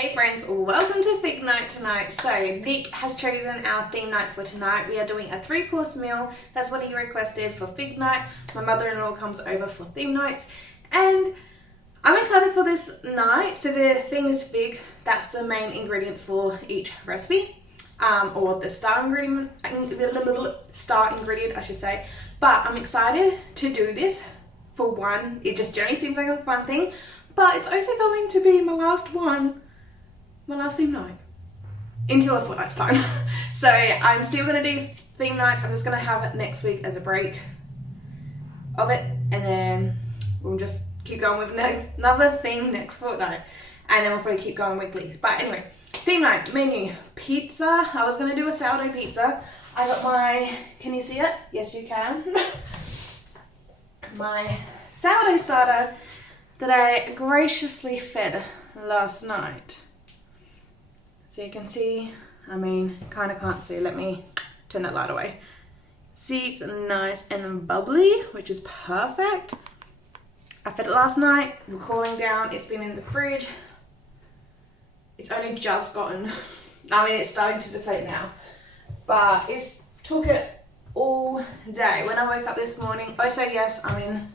Hey friends, welcome to Fig Night tonight. So Nick has chosen our theme night for tonight. We are doing a 3-course meal. That's what he requested for Fig Night. My mother-in-law comes over for theme nights and I'm excited for this night. So the theme is fig. That's the main ingredient for each recipe, or the star ingredient I should say. But I'm excited to do this. For one, it just generally seems like a fun thing, but it's also going to be my last theme night until a fortnight's time. So I'm still gonna do theme nights. I'm just gonna have it next week as a break of it, and then we'll just keep going with another theme next fortnight, and then we'll probably keep going weekly. But anyway, theme night menu: pizza. I was gonna do a sourdough pizza. I got my, can you see it? Yes you can. My sourdough starter that I graciously fed last night. So you can see, I mean, kind of can't see. Let me turn that light away. See, it's nice and bubbly, which is perfect. I fed it last night. We're cooling down. It's been in the fridge. It's only just gotten, I mean, it's starting to deflate now, but it's took it all day. When I woke up this morning, oh so yes, I'm in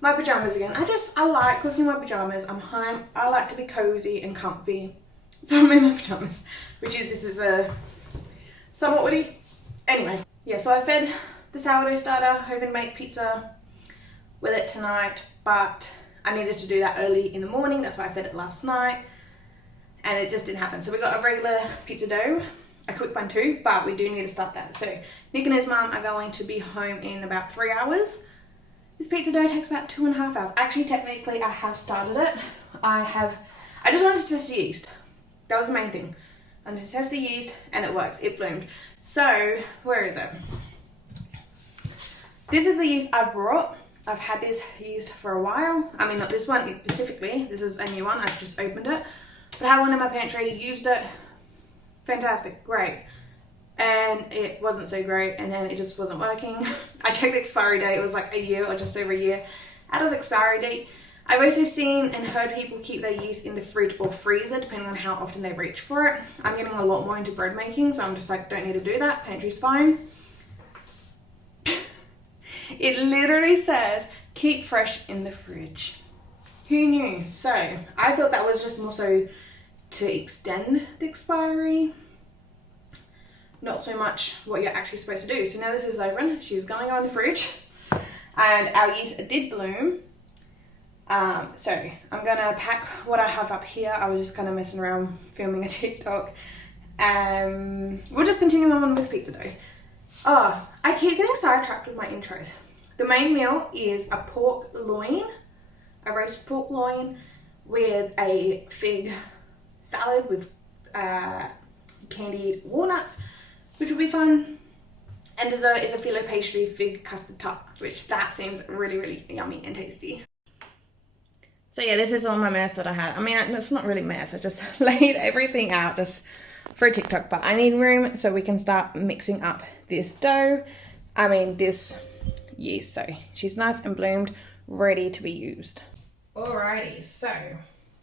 my pajamas again. I like cooking my pajamas. I'm home. I like to be cozy and comfy. So I'm in my pajamas, this is a somewhat woody. Anyway, yeah, so I fed the sourdough starter, hoping to make pizza with it tonight, but I needed to do that early in the morning. That's why I fed it last night, and it just didn't happen. So we got a regular pizza dough, a quick one too, but we do need to start that. So Nick and his mum are going to be home in about 3 hours. This pizza dough takes about 2.5 hours. Actually, technically, I have started it. I just wanted to test the yeast. That was the main thing. I wanted to test the yeast, and it works. It bloomed. So, where is it? This is the yeast I brought. I've had this yeast for a while. I mean, not this one specifically. This is a new one. I've just opened it. But I had one in my pantry, used it. Fantastic, great. And it wasn't so great, and then it just wasn't working. I checked the expiry date. It was like a year or just over a year out of expiry date. I've also seen and heard people keep their yeast in the fridge or freezer depending on how often they reach for it. I'm getting a lot more into bread making, so I'm just like, don't need to do that. Pantry's fine. It literally says keep fresh in the fridge. Who knew? So I thought that was just more so to extend the expiry, not so much what you're actually supposed to do. So now this is open. She's going to go in the fridge, and our yeast did bloom. So I'm gonna pack what I have up here. I was just kind of messing around filming a TikTok. We'll just continue on with pizza dough. Oh, I keep getting sidetracked with my intros. The main meal is a pork loin, a roast pork loin with a fig salad with candied walnuts, which will be fun. And dessert is a filo pastry fig custard tart, which that seems really, really yummy and tasty. So yeah, this is all my mess that I had. I mean, it's not really mess. I just laid everything out just for a TikTok, but I need room so we can start mixing up this dough. I mean, this yeast. So she's nice and bloomed, ready to be used. Alrighty, so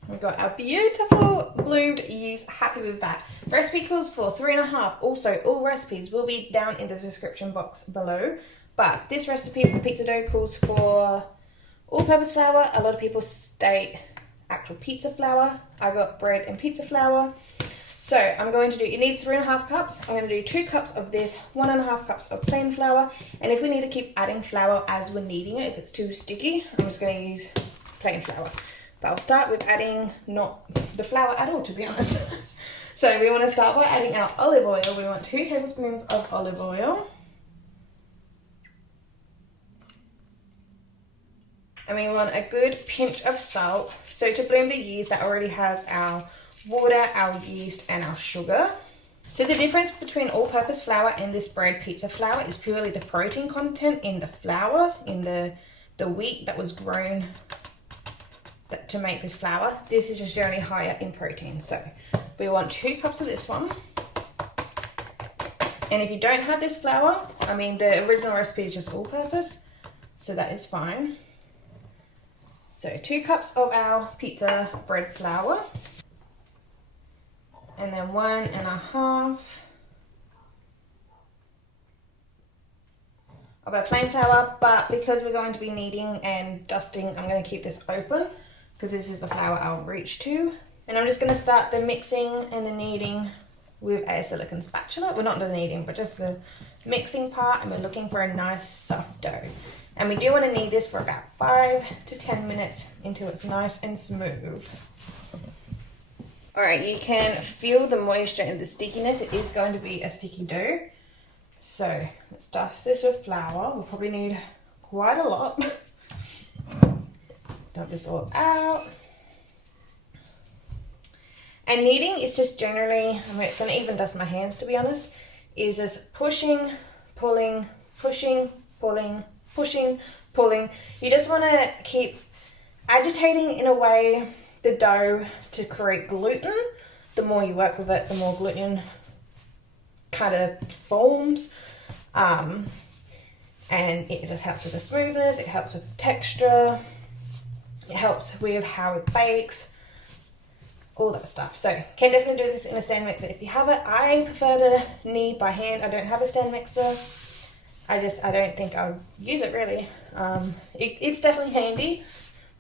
we've got our beautiful bloomed yeast. Happy with that. Recipe calls for 3.5. Also, all recipes will be down in the description box below. But this recipe for pizza dough calls for all-purpose flour. A lot of people state actual pizza flour. I got bread and pizza flour. So I'm going to do, it needs 3.5 cups. I'm going to do 2 cups of this, 1.5 cups of plain flour. And if we need to keep adding flour as we're needing it, if it's too sticky, I'm just going to use plain flour. But I'll start with adding not the flour at all, to be honest. So we want to start by adding our olive oil. We want 2 tablespoons of olive oil. And we want a good pinch of salt. So to bloom the yeast, that already has our water, our yeast, and our sugar. So the difference between all-purpose flour and this bread pizza flour is purely the protein content in the flour, in the wheat that was grown to make this flour. This is just generally higher in protein. So we want 2 cups of this one. And if you don't have this flour, I mean, the original recipe is just all-purpose, so that is fine. So 2 cups of our pizza bread flour. and then 1.5 of our plain flour, but because we're going to be kneading and dusting, I'm going to keep this open because this is the flour I'll reach to. And I'm just going to start the mixing and the kneading with a silicone spatula. Well, not the kneading, but just the mixing part, and we're looking for a nice soft dough. And we do want to knead this for about 5 to 10 minutes until it's nice and smooth. All right, you can feel the moisture and the stickiness. It is going to be a sticky dough. So let's dust this with flour. We'll probably need quite a lot. Dump this all out. And kneading is just generally, I'm going to even dust my hands to be honest, is just pushing, pulling, pushing, pulling, pushing, pulling. You just want to keep agitating in a way the dough to create gluten. The more you work with it, the more gluten kind of forms. And it just helps with the smoothness, it helps with the texture, it helps with how it bakes, all that stuff. So can definitely do this in a stand mixer if you have it. I prefer to knead by hand. I don't have a stand mixer. I don't think I'll use it really. It's definitely handy,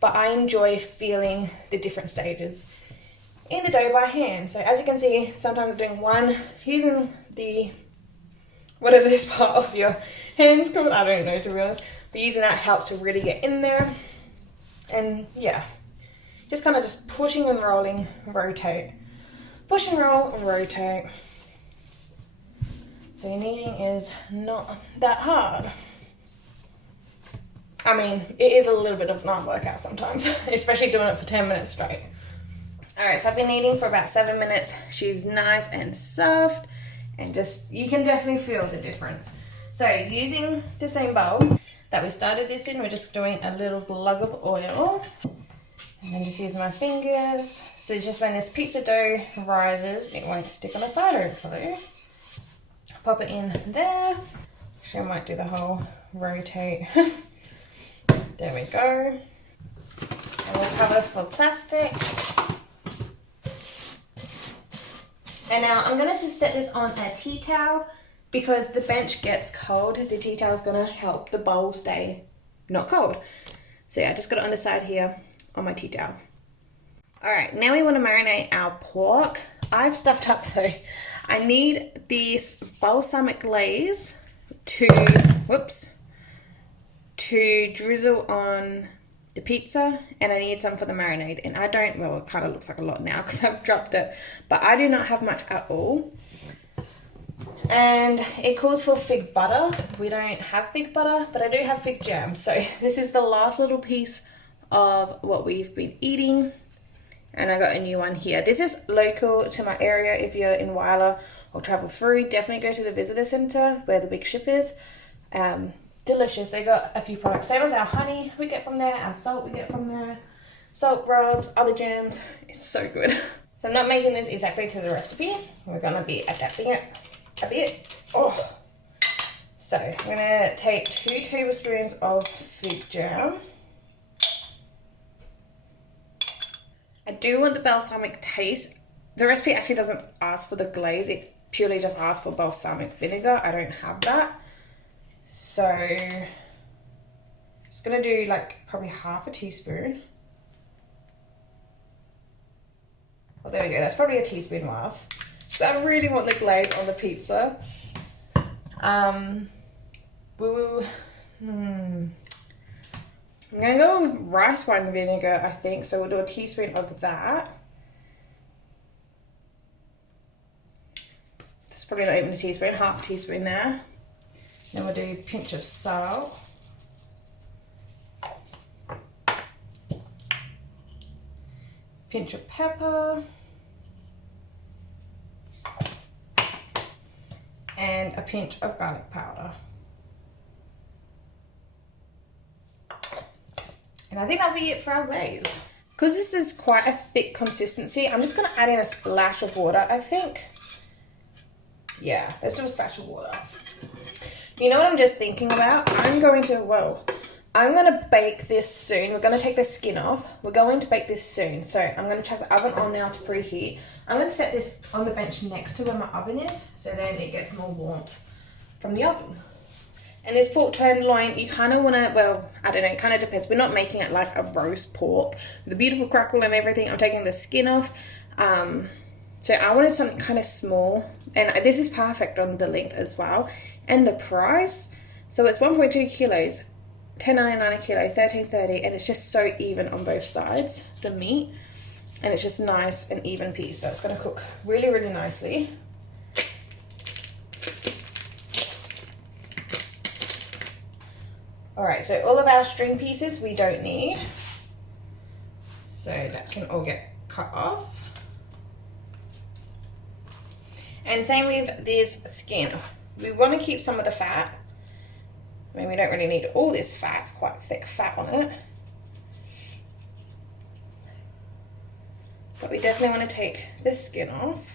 but I enjoy feeling the different stages in the dough by hand. So as you can see, sometimes doing one, using the, whatever this part of your hand's called, I don't know to be honest, but using that helps to really get in there. And yeah, just kind of just pushing and rolling, rotate. Push and roll and rotate. So your kneading is not that hard. I mean, it is a little bit of an arm workout sometimes, especially doing it for 10 minutes straight. All right, so I've been kneading for about 7 minutes. She's nice and soft, and just, you can definitely feel the difference. So using the same bowl that we started this in, we're just doing a little glug of oil. And then just use my fingers. So just when this pizza dough rises, it won't stick on the side hopefully. Pop it in there. Actually, I might do the whole rotate. There we go. And we'll cover for plastic. And now I'm gonna just set this on a tea towel because the bench gets cold. The tea towel is gonna help the bowl stay not cold. So yeah, I just got it on the side here on my tea towel. All right, now we want to marinate our pork. I've stuffed up though. I need this balsamic glaze to drizzle on the pizza, and I need some for the marinade. And I don't, well, it kind of looks like a lot now because I've dropped it, but I do not have much at all. And it calls for fig butter. We don't have fig butter, but I do have fig jam. So this is the last little piece of what we've been eating, and I got a new one here. This is local to my area. If you're in Whyalla or travel through, definitely go to the visitor center where the big ship is. Delicious. They got a few products, same as our honey we get from there, our salt we get from there, salt rubs, other jams. It's so good. So I'm not making this exactly to the recipe. We're gonna be adapting it a bit. Oh, so I'm gonna take 2 tablespoons of fig jam. I do want the balsamic taste. The recipe actually doesn't ask for the glaze. It purely just asks for balsamic vinegar. I don't have that. So I'm just gonna do like probably half a teaspoon. Oh, there we go. That's probably a teaspoon worth. So I really want the glaze on the pizza. I'm gonna go with rice wine vinegar, I think. So we'll do a teaspoon of that. That's probably not even a teaspoon, half a teaspoon there. Then we'll do a pinch of salt. Pinch of pepper. And a pinch of garlic powder. And I think that'll be it for our glaze. Because this is quite a thick consistency, I'm just gonna add in a splash of water, I think. Yeah, let's do a splash of water. You know what I'm just thinking about? I'm going to, I'm gonna bake this soon. We're gonna take the skin off. We're going to bake this soon. So I'm gonna chuck the oven on now to preheat. I'm gonna set this on the bench next to where my oven is, so then it gets more warmth from the oven. And this pork tenderloin, you kind of want to, well, I don't know, it kind of depends. We're not making it like a roast pork with a beautiful crackle and everything. I'm taking the skin off. So I wanted something kind of small, and this is perfect on the length as well. And the price, so it's 1.2 kilos, $10.99 a kilo, $13.30, and it's just so even on both sides, the meat, and it's just nice and even piece. So it's going to cook really, really nicely. All right, so all of our string pieces we don't need, so that can all get cut off. And same with this skin. We want to keep some of the fat. I mean, we don't really need all this fat. It's quite thick fat on it. But we definitely want to take this skin off.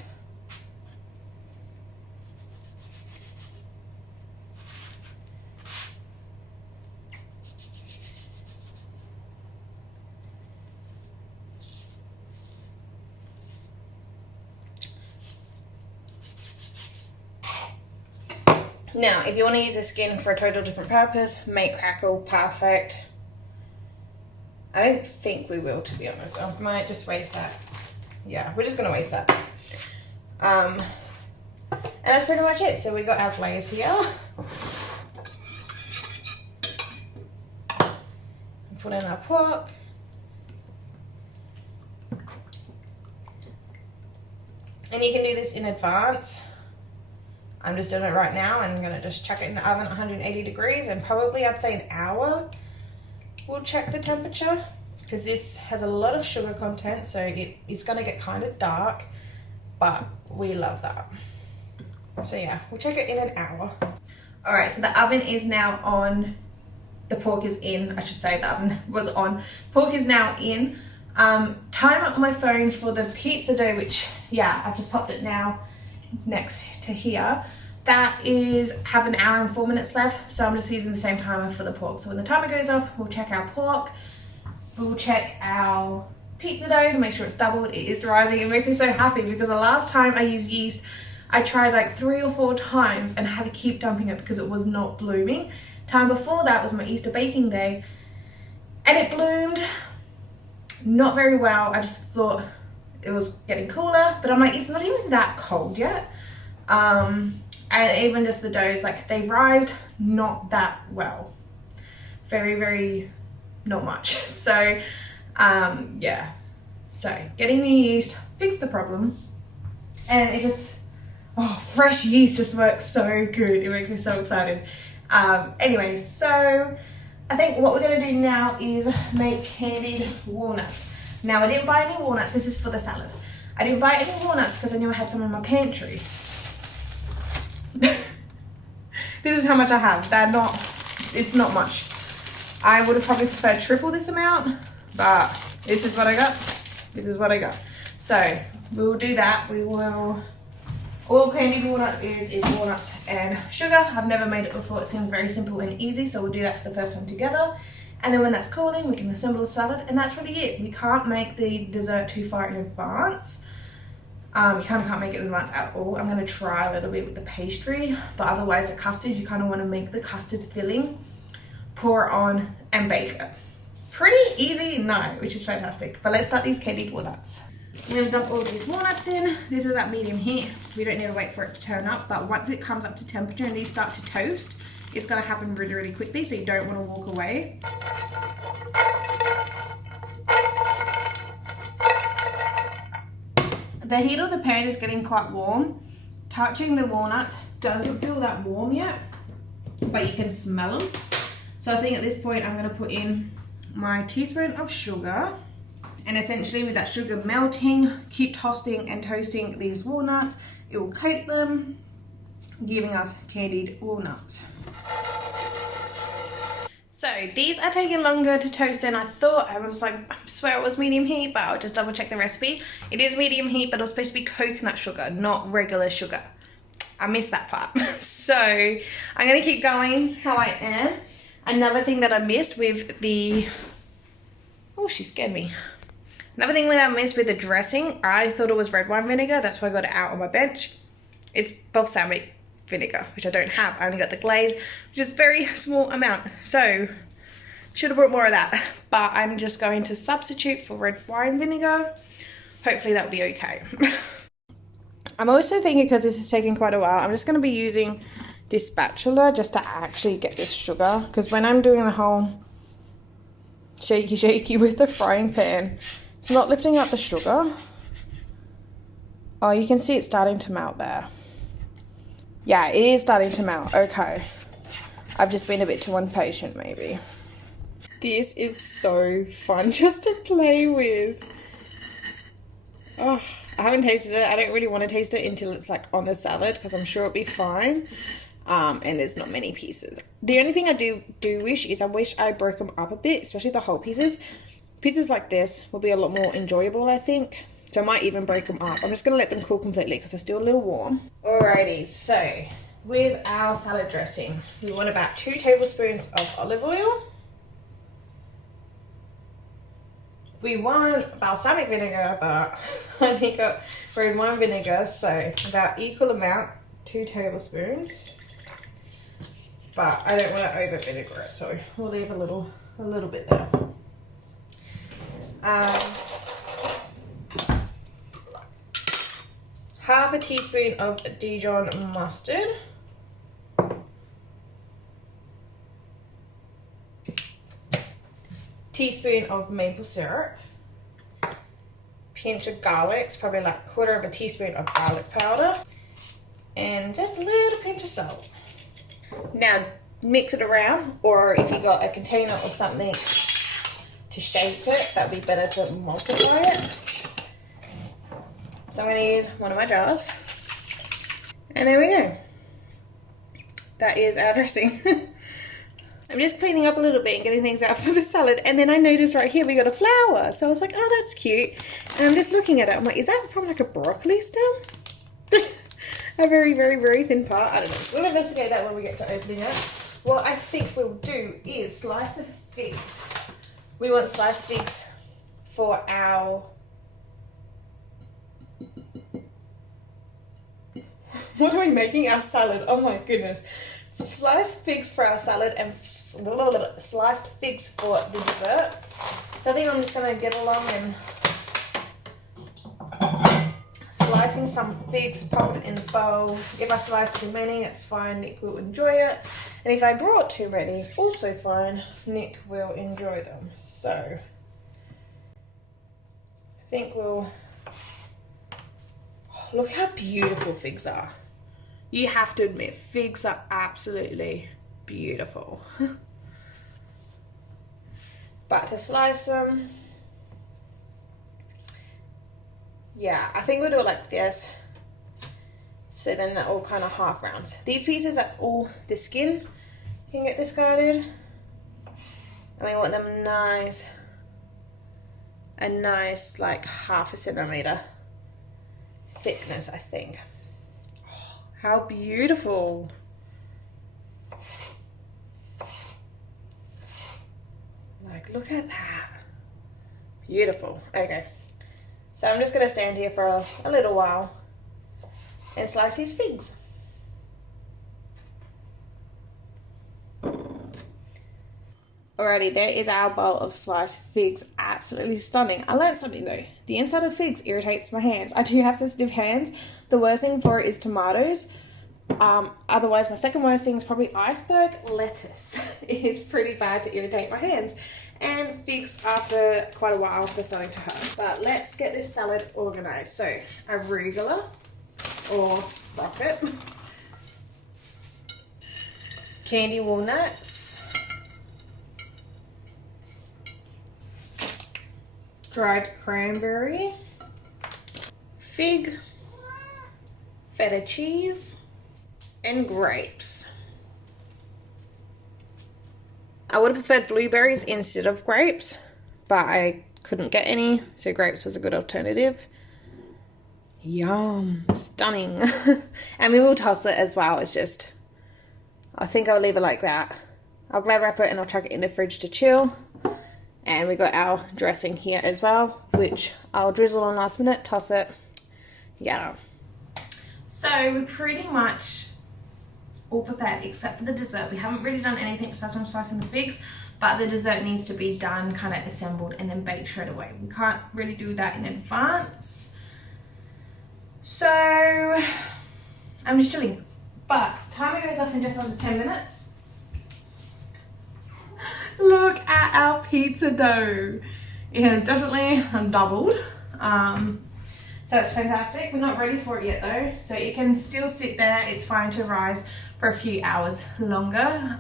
Now, if you want to use the skin for a total different purpose, make crackle, perfect. I don't think we will, to be honest. I might just waste that. Yeah, we're just going to waste that. And that's pretty much it. So we got our glaze here. Put in our pork. And you can do this in advance. I'm just doing it right now, and I'm gonna just chuck it in the oven at 180 degrees, and probably I'd say an hour. We'll check the temperature, because this has a lot of sugar content, so it's gonna get kind of dark, but we love that. So yeah, we'll check it in an hour. All right, so the oven is now on. The pork is in, I should say. The oven was on. Pork is now in. Timer on my phone for the pizza dough, which, yeah, I've just popped it now next to here. That is have an hour and 4 minutes left, so I'm just using the same timer for the pork. So when the timer goes off, we'll check our pork, we'll check our pizza dough to make sure it's doubled. It is rising. It makes me so happy, because the last time I used yeast, I tried like 3 or 4 times and had to keep dumping it because it was not blooming. Time before that was my Easter baking day, and it bloomed not very well. I just thought it was getting cooler, but I'm like, it's not even that cold yet. And even just the doughs, like, they rised not that well. Very, very not much. So yeah, so getting new yeast fixed the problem, and it just, oh, fresh yeast just works so good. It makes me so excited. Anyway, so I think what we're gonna do now is make candied walnuts. Now, I didn't buy any walnuts. This is for the salad. I didn't buy any walnuts because I knew I had some in my pantry. This is how much I have. It's not much. I would have probably preferred triple this amount, but this is what I got. This is what I got. So we will do that. We will, all candied walnuts is walnuts and sugar. I've never made it before. It seems very simple and easy, so we'll do that for the first time together. And then when that's cooling, we can assemble the salad, and that's really it. We can't make the dessert too far in advance. You kind of can't make it in advance at all. I'm gonna try a little bit with the pastry, but otherwise the custard, you kind of wanna make the custard filling, pour it on, and bake it. Pretty easy, no, which is fantastic. But let's start these candied walnuts. I'm gonna dump all these walnuts in. This is at medium heat. We don't need to wait for it to turn up, but once it comes up to temperature and these start to toast, it's gonna happen really, really quickly, so you don't wanna walk away. The heat of the pan is getting quite warm. Touching the walnuts doesn't feel that warm yet, but you can smell them. So I think at this point I'm gonna put in my teaspoon of sugar. And essentially with that sugar melting, keep toasting and toasting these walnuts. It will coat them, giving us candied walnuts. So these are taking longer to toast than I thought. I was like, I swear it was medium heat, but I'll just double check the recipe. It is medium heat, but it was supposed to be coconut sugar, not regular sugar. I missed that part. So I'm gonna keep going how I am. Another thing that I missed with the, oh, she scared me. Another thing that I missed with the dressing, I thought it was red wine vinegar. That's why I got it out on my bench. It's balsamic vinegar, which I don't have. I only got the glaze, which is a very small amount. So should have brought more of that, but I'm just going to substitute for red wine vinegar. Hopefully that'll be okay. I'm also thinking, because this is taking quite a while, I'm just going to be using this spatula just to actually get this sugar, because when I'm doing the whole shaky with the frying pan, it's not lifting up the sugar. Oh, you can see it's starting to melt there. Yeah, it is starting to melt. Okay. I've just been a bit too impatient, maybe. This is so fun just to play with. Oh, I haven't tasted it. I don't really want to taste it until it's like on the salad, because I'm sure it'll be fine. And there's not many pieces. The only thing I do wish is I wish I broke them up a bit, especially the whole pieces. Pieces like this will be a lot more enjoyable, I think. So I might even break them up. I'm just going to let them cool completely because they're still a little warm. Alrighty, so with our salad dressing, we want about 2 tablespoons of olive oil. We want balsamic vinegar, but I only got red wine vinegar, so about equal amount, 2 tablespoons. But I don't want to over vinegar it, so we'll leave a little bit there. Half a teaspoon of Dijon mustard. Teaspoon of maple syrup. Pinch of garlic, it's probably like 1/4 of a teaspoon of garlic powder. And just a little pinch of salt. Now mix it around, or if you got a container or something to shape it, that would be better to emulsify it. So I'm going to use one of my jars. And there we go. That is our dressing. I'm just cleaning up a little bit and getting things out for the salad. And then I noticed right here we got a flower. So I was like, oh, that's cute. And I'm just looking at it. I'm like, is that from like a broccoli stem? A very, very, very thin part. I don't know. We'll investigate that when we get to opening it. What I think we'll do is slice the figs. We want sliced figs for our... What are we making? Our salad. Oh my goodness. Sliced figs for our salad and sliced figs for the dessert. So I think I'm just going to get along and slicing some figs, pop it in the bowl. If I slice too many, it's fine. Nick will enjoy it. And if I brought too many, also fine. Nick will enjoy them. So I think we'll... Oh, look how beautiful figs are. You have to admit, figs are absolutely beautiful. But to slice them, yeah, I think we'll do it like this. So then they're all kind of half rounds. These pieces, that's all the skin. You can get discarded. And we want them nice, a nice like 1/2 centimeter thickness, I think. How beautiful. Like, look at that. Beautiful. Okay. So I'm just going to stand here for a little while and slice these figs. Alrighty, there is our bowl of sliced figs. Absolutely stunning. I learned something though. The inside of figs irritates my hands. I do have sensitive hands. The worst thing for it is tomatoes. Otherwise, my second worst thing is probably iceberg lettuce. It's pretty bad to irritate my hands. And figs after quite a while, they're starting to hurt. But let's get this salad organized. So, arugula or rocket, candy walnuts, dried cranberry, fig, feta cheese, and grapes. I would have preferred blueberries instead of grapes, but I couldn't get any, so grapes was a good alternative. Yum, stunning. And we will toss it as well. It's just, I think I'll leave it like that. I'll Glad wrap it and I'll chuck it in the fridge to chill. And we got our dressing here as well, which I'll drizzle on last minute, toss it. Yeah. So we're pretty much all prepared except for the dessert. We haven't really done anything besides from slicing the figs, but the dessert needs to be done, kind of assembled and then baked straight away. We can't really do that in advance. So I'm just chilling. But timer goes off in just under 10 minutes. Look at our pizza dough. It has definitely doubled. So that's fantastic. We're not ready for it yet though. So it can still sit there. It's fine to rise for a few hours longer.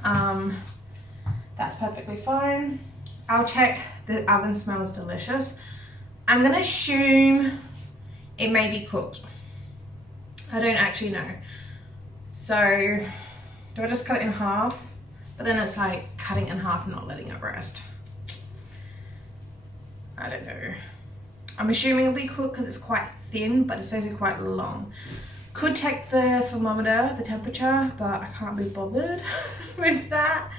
That's perfectly fine. I'll check. The oven smells delicious. I'm gonna assume it may be cooked. I don't actually know. So do I just cut it in half? But then it's like cutting it in half and not letting it rest. I don't know. I'm assuming it'll be cooked because it's quite thin, but it's also quite long. Could check the thermometer, the temperature, but I can't be bothered with that.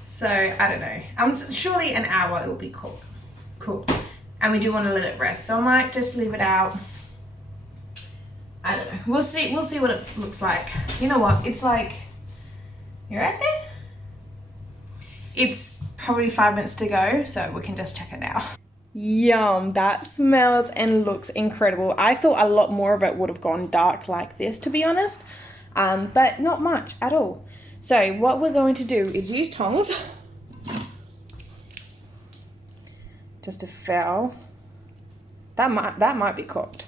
So I don't know. Surely an hour it will be cooked. And we do want to let it rest. So I might just leave it out. I don't know. We'll see what it looks like. You know what? It's like, you're right there? It's probably 5 minutes to go, so we can just check it now. Yum, that smells and looks incredible. I thought a lot more of it would have gone dark like this, to be honest, but not much at all. So what we're going to do is use tongs just to feel. That might be cooked.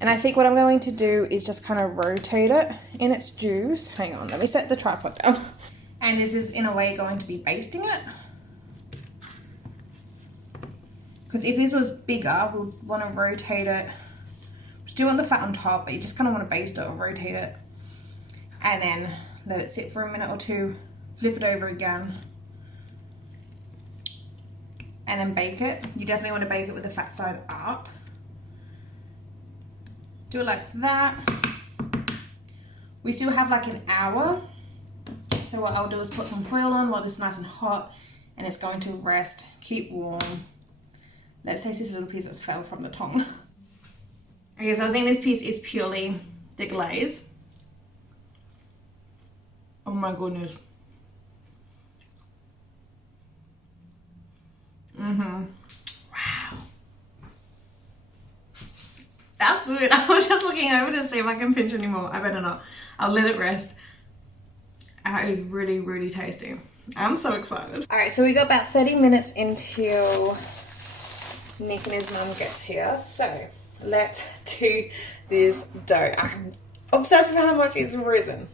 And I think what I'm going to do is just kind of rotate it in its juice. Hang on, let me set the tripod down. And this is in a way going to be basting it. Because if this was bigger, we'll want to rotate it. We still want the fat on top, but you just kind of want to baste it or rotate it. And then let it sit for a minute or two, flip it over again. And then bake it. You definitely want to bake it with the fat side up. Do it like that. We still have like an hour. So what I'll do is put some foil on while this is nice and hot, and it's going to rest, keep warm. Let's taste this little piece that's fell from the tong. Okay, so I think this piece is purely the glaze. Oh my goodness. Wow. That's good. I was just looking over to see if I can pinch anymore. I better not. I'll let it rest. That is really, really tasty. I'm so excited. All right, so we got about 30 minutes until Nick and his mum gets here. So let's do this dough. I'm obsessed with how much it's risen.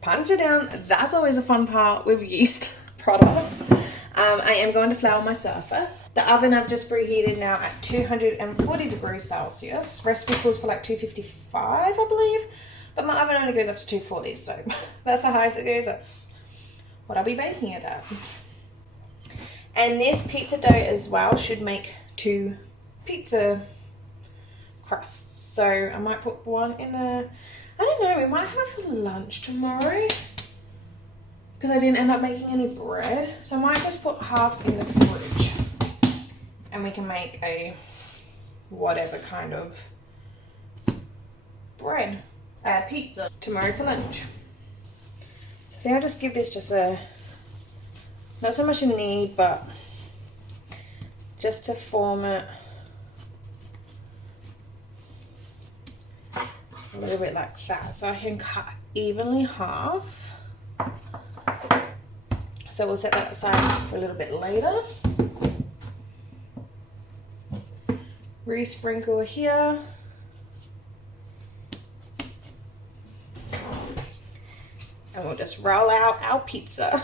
Punch it down. That's always a fun part with yeast products. I am going to flour my surface. The oven I've just preheated now at 240 degrees Celsius. Recipe calls for like 255, I believe. But my oven only goes up to 240, so that's how high as it goes. That's what I'll be baking it at. And this pizza dough as well should make 2 pizza crusts. So I might put one in there. I don't know, we might have it for lunch tomorrow, because I didn't end up making any bread. So I might just put half in the fridge and we can make a whatever kind of bread. Pizza tomorrow for lunch. So I think I'll just give this just a, not so much a knead, but just to form it a little bit like that, so I can cut evenly half. So we'll set that aside for a little bit later. Re-sprinkle here. And we'll just roll out our pizza.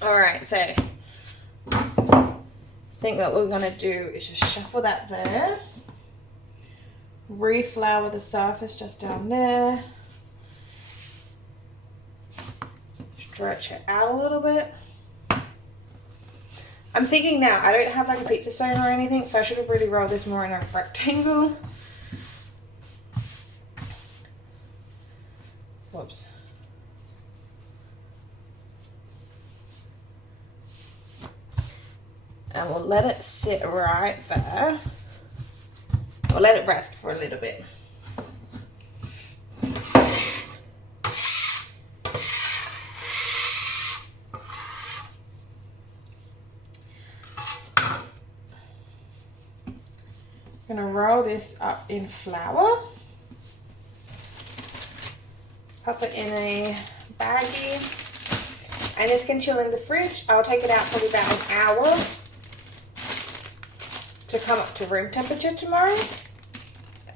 All right, so I think what we're gonna do is just shuffle that there. Reflour the surface just down there. Stretch it out a little bit. I'm thinking now, I don't have like a pizza stone or anything, so I should have really rolled this more in a rectangle. Oops. And we'll let it sit right there. We'll let it rest for a little bit. I'm gonna roll this up in flour. Pop it in a baggie. And this can chill in the fridge. I'll take it out probably about an hour to come up to room temperature tomorrow.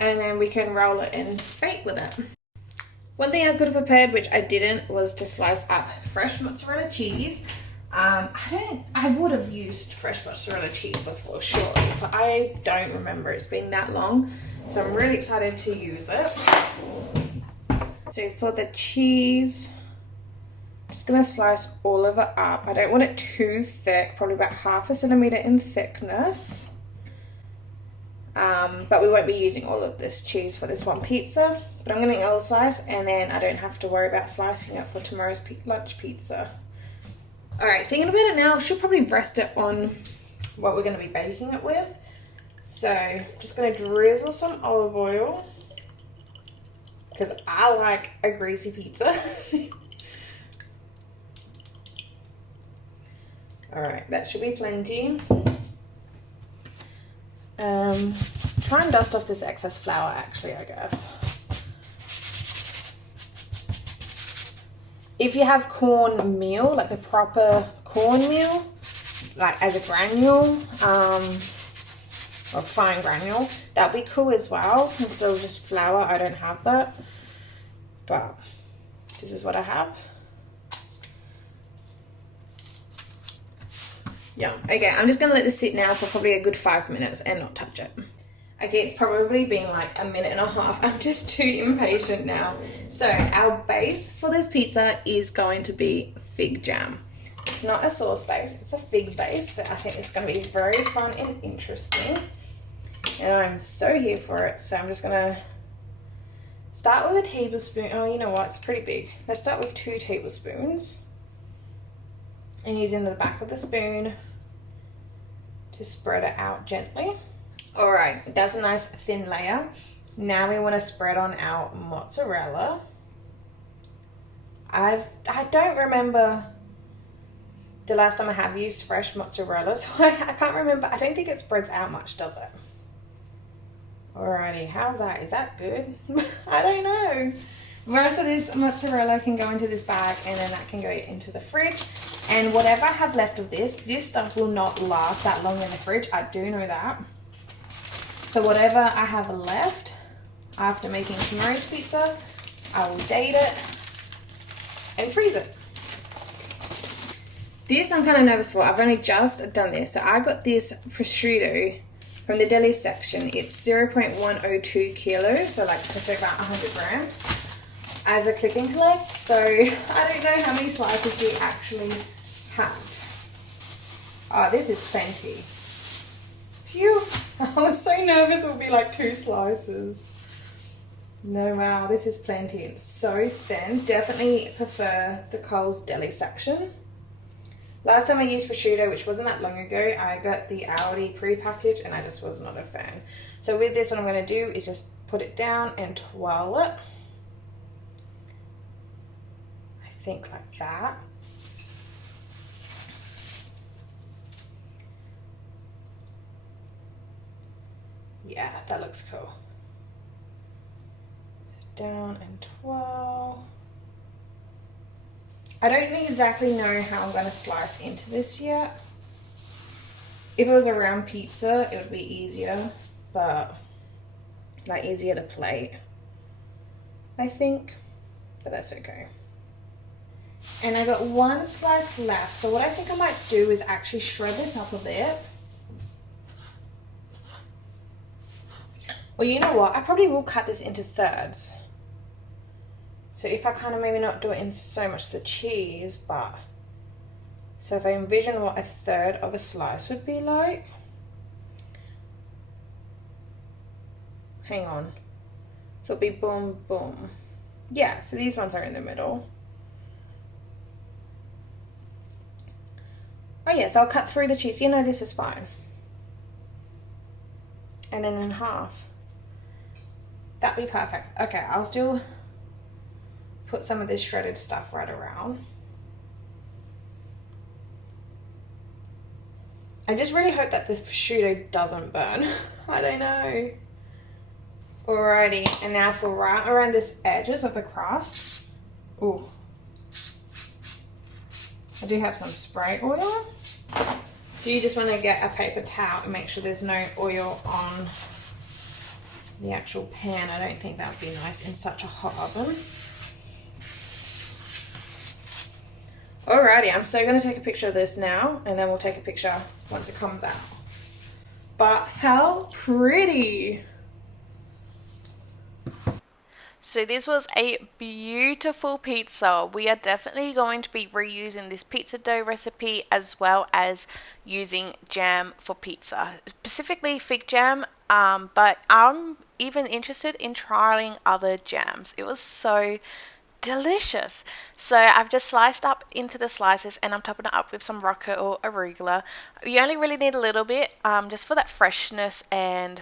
And then we can roll it and bake with it. One thing I could have prepared, which I didn't, was to slice up fresh mozzarella cheese. I would have used fresh mozzarella cheese before, surely, but I don't remember. It's been that long, so I'm really excited to use it. So for the cheese, I'm just gonna slice all of it up. I don't want it too thick, probably about 1/2 centimeter in thickness. But we won't be using all of this cheese for this one pizza, but I'm gonna L slice, and then I don't have to worry about slicing it for tomorrow's lunch pizza. All right, thinking about it now, I should probably rest it on what we're gonna be baking it with. So I'm just gonna drizzle some olive oil, because I like a greasy pizza. All right, that should be plenty. Try and dust off this excess flour, actually, I guess. If you have cornmeal, like the proper cornmeal, like as a granule, or fine granule, that'd be cool as well. Instead of just flour, I don't have that, but this is what I have. Yeah, okay, I'm just gonna let this sit now for probably a good 5 minutes and not touch it. Okay, it's probably been like 1.5 minutes. I'm just too impatient now. So our base for this pizza is going to be fig jam. It's not a sauce base, it's a fig base. So I think it's gonna be very fun and interesting. And I'm so here for it. So I'm just gonna start with a tablespoon. Oh, you know what, it's pretty big. Let's start with 2 tablespoons. And using the back of the spoon to spread it out gently. All right, that's a nice thin layer. Now we want to spread on our mozzarella. I don't remember the last time I have used fresh mozzarella, so I can't remember. I don't think it spreads out much, does it? Alrighty, how's that? Is that good? I don't know. The rest of this mozzarella can go into this bag, and then that can go into the fridge. And whatever I have left of this stuff will not last that long in the fridge. I do know that. So whatever I have left after making tomorrow's pizza, I will date it and freeze it. This I'm kind of nervous for. I've only just done this. So I got this prosciutto from the deli section. It's 0.102 kilos, so like just about 100 grams as a click and collect. So I don't know how many slices we actually have. Oh, this is plenty. Phew, I was so nervous it would be like 2 slices. No, wow, this is plenty. It's so thin. Definitely prefer the Coles deli section. Last time I used prosciutto, which wasn't that long ago, I got the Aldi pre-packaged and I just was not a fan. So with this, what I'm going to do is just put it down and twirl it. I think like that. Yeah, that looks cool. So down and twirl. I don't exactly know how I'm going to slice into this yet. If it was a round pizza, it would be easier, but like easier to plate, I think, but that's okay. And I got 1 slice left, so what I think I might do is actually shred this up a bit. Well, you know what? I probably will cut this into thirds. So if I kind of maybe not do it in so much the cheese, but... So if I envision what a third of a slice would be like. Hang on. So it'll be boom, boom. Yeah, so these ones are in the middle. Oh yes, I'll cut through the cheese. You know, this is fine. And then in half. That'd be perfect. Okay, I'll still put some of this shredded stuff right around. I just really hope that this prosciutto doesn't burn. I don't know. Alrighty, and now for right around this edges of the crust. Ooh. I do have some spray oil. Do you just want to get a paper towel and make sure there's no oil on the actual pan? I don't think that would be nice in such a hot oven. Alrighty, I'm so going to take a picture of this now, and then we'll take a picture once it comes out. But how pretty! So this was a beautiful pizza. We are definitely going to be reusing this pizza dough recipe as well as using jam for pizza, specifically fig jam, but I'm even interested in trialing other jams. It was so delicious. So I've just sliced up into the slices and I'm topping it up with some rocket or arugula. You only really need a little bit, just for that freshness and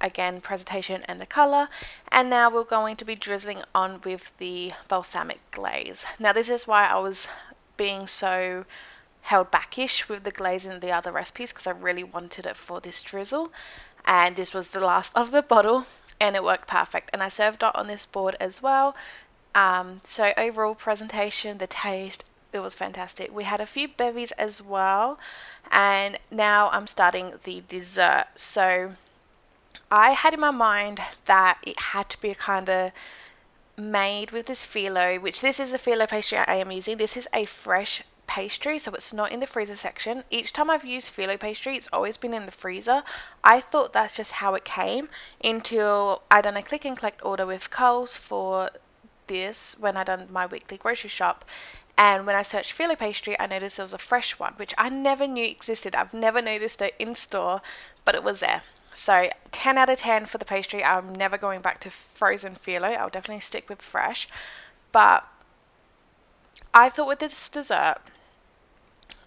again presentation and the color. And now we're going to be drizzling on with the balsamic glaze. Now this is why I was being so held backish with the glaze in the other recipes, because I really wanted it for this drizzle, and this was the last of the bottle and it worked perfect. And I served it on this board as well. So overall presentation, the taste, it was fantastic. We had a few bevies as well, and now I'm starting the dessert. So I had in my mind that it had to be kind of made with this phyllo, which this is a phyllo pastry I am using. This is a fresh pastry, so it's not in the freezer section. Each time I've used phyllo pastry, it's always been in the freezer. I thought that's just how it came until I done a click and collect order with Coles for this when I done my weekly grocery shop. And when I searched phyllo pastry, I noticed there was a fresh one, which I never knew existed. I've never noticed it in store, but it was there. So 10 out of 10 for the pastry. I'm never going back to frozen phyllo. I'll definitely stick with fresh. But I thought with this dessert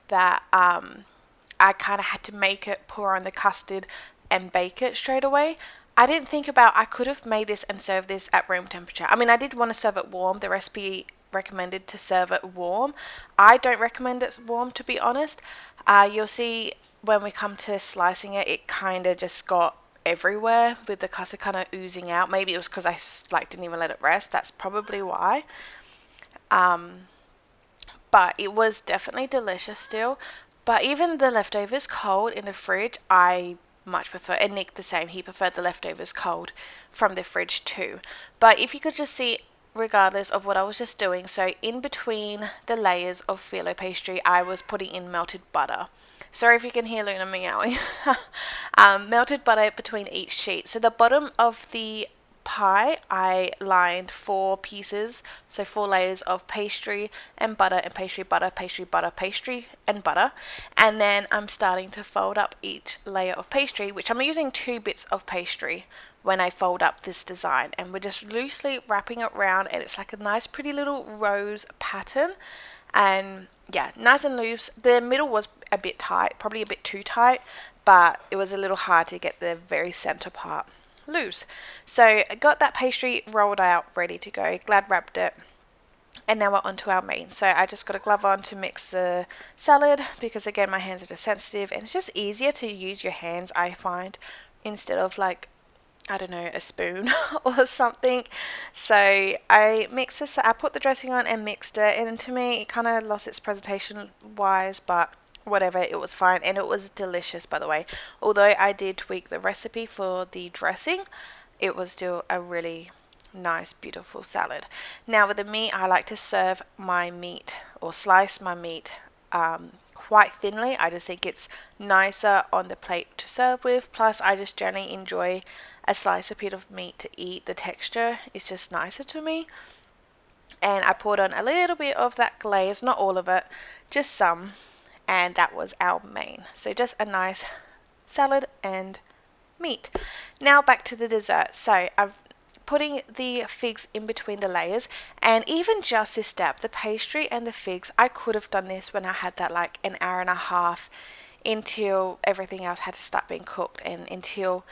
that I kind of had to make it, pour on the custard and bake it straight away. I didn't think about I could have made this and served this at room temperature. I mean, I did want to serve it warm. The recipe recommended to serve it warm. I don't recommend it warm, to be honest. You'll see when we come to slicing it, it kind of just got everywhere with the custard kind of oozing out. Maybe it was because I didn't even let it rest. That's probably why. But it was definitely delicious still. But even the leftovers cold in the fridge, I much prefer. And Nick the same, he preferred the leftovers cold from the fridge too. But if you could just see, regardless of what I was just doing, so in between the layers of phyllo pastry, I was putting in melted butter. Sorry if you can hear Luna meowing. Melted butter between each sheet. So the bottom of the pie, I lined 4 pieces, so 4 layers of pastry and butter and pastry, butter, pastry, butter, pastry and butter. And then I'm starting to fold up each layer of pastry, which I'm using 2 bits of pastry when I fold up this design, and we're just loosely wrapping it around, and it's like a nice pretty little rose pattern. And yeah, nice and loose. The middle was a bit tight, probably a bit too tight, but it was a little hard to get the very center part loose. So I got that pastry rolled out, ready to go, glad wrapped it, and now we're on to our main. So I just got a glove on to mix the salad, because again my hands are just sensitive, and it's just easier to use your hands, I find, instead of I don't know, a spoon or something. So I mixed this, I put the dressing on and mixed it, and to me it kind of lost its presentation wise, but whatever, it was fine, and it was delicious, by the way. Although I did tweak the recipe for the dressing, it was still a really nice, beautiful salad. Now with the meat, I like to serve my meat or slice my meat quite thinly. I just think it's nicer on the plate to serve with. Plus, I just generally enjoy a slice of piece of meat to eat. The texture is just nicer to me. And I poured on a little bit of that glaze, not all of it, just some. And that was our main. So just a nice salad and meat. Now back to the dessert. So I've putting the figs in between the layers, and even just this step, the pastry and the figs, I could have done this when I had that like an hour and a half until everything else had to start being cooked and until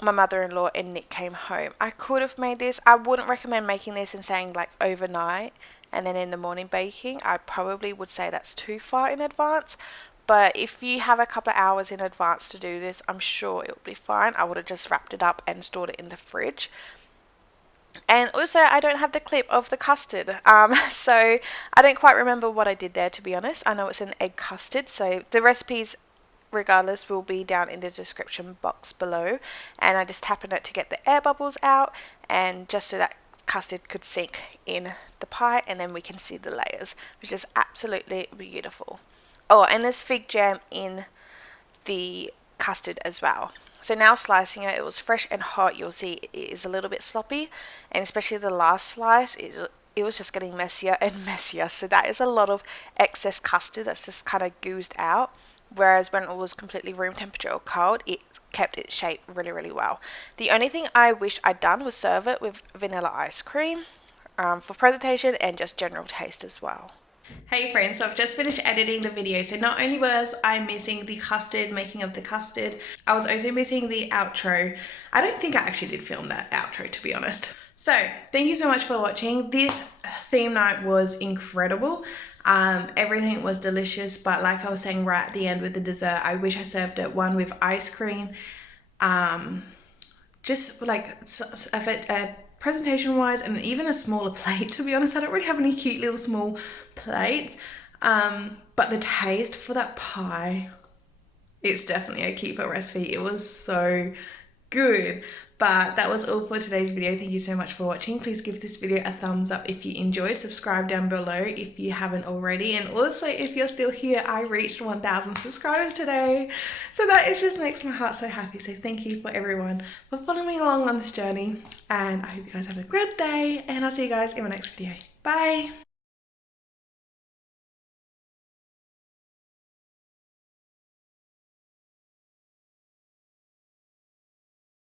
my mother-in-law and Nick came home. I could have made this. I wouldn't recommend making this and saying like overnight and then in the morning baking. I probably would say that's too far in advance. But if you have a couple of hours in advance to do this, I'm sure it'll be fine. I would have just wrapped it up and stored it in the fridge. And also, I don't have the clip of the custard, so I don't quite remember what I did there, to be honest. I know it's an egg custard, so the recipes, regardless, will be down in the description box below. And I just happened it to get the air bubbles out, and just so that custard could sink in the pie, and then we can see the layers, which is absolutely beautiful. Oh, and there's fig jam in the custard as well. So now slicing it, it was fresh and hot. You'll see it is a little bit sloppy, and especially the last slice, it was just getting messier and messier. So that is a lot of excess custard that's just kind of goozed out. Whereas when it was completely room temperature or cold, it kept its shape really, really well. The only thing I wish I'd done was serve it with vanilla ice cream for presentation and just general taste as well. Hey friends, so I've just finished editing the video. So not only was I missing the custard, making of the custard, I was also missing the outro. I don't think I actually did film that outro, to be honest. So thank you so much for watching. This theme night was incredible. Everything was delicious, but like I was saying right at the end with the dessert, I wish I served it one with ice cream. Just like presentation wise, and even a smaller plate, to be honest. I don't really have any cute little small plates, but the taste for that pie, it's definitely a keeper recipe. It was so good. But that was all for today's video. Thank you so much for watching. Please give this video a thumbs up if you enjoyed. Subscribe down below if you haven't already. And also, if you're still here, I reached 1,000 subscribers today. So that it just makes my heart so happy. So thank you for everyone for following me along on this journey. And I hope you guys have a great day. And I'll see you guys in my next video. Bye.